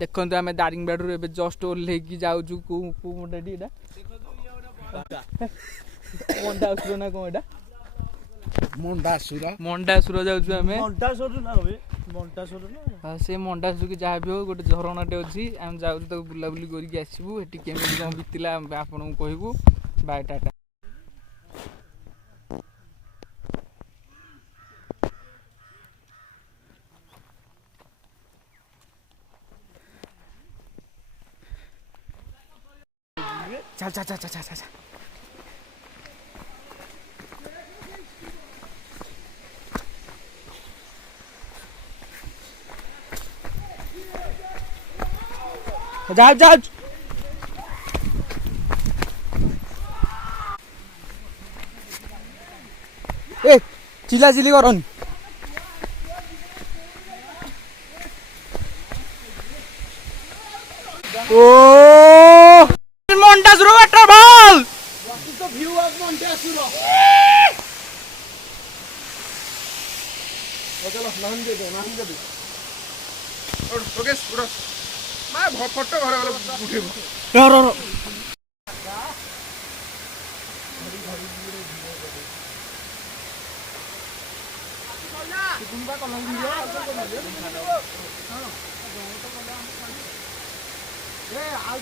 देखते आम दारिंगबाड़ू ए जस्ट ओह्लैकी जाऊँ मुंडाटी मंडासुर ना कौन एटा मंडासुर जाऊँ आम से मंडासुर की जहाँ भी हो गोटे झरणाटे अच्छी आम जाऊँ बुलाबुली करके आसबू ये केमी कौन बीतला आपन को कहबू बाय टाटा। चल चल चल चल चल चल जा जा ए चिल्ला चिल्ली करनी ओ Mandasaru waterfall what is the view of Mandasaru चलो नाम दे दे ओके उड़ा मैं फोटो घर वाला उठेबो रो कुनबा कलम दियो ए आउ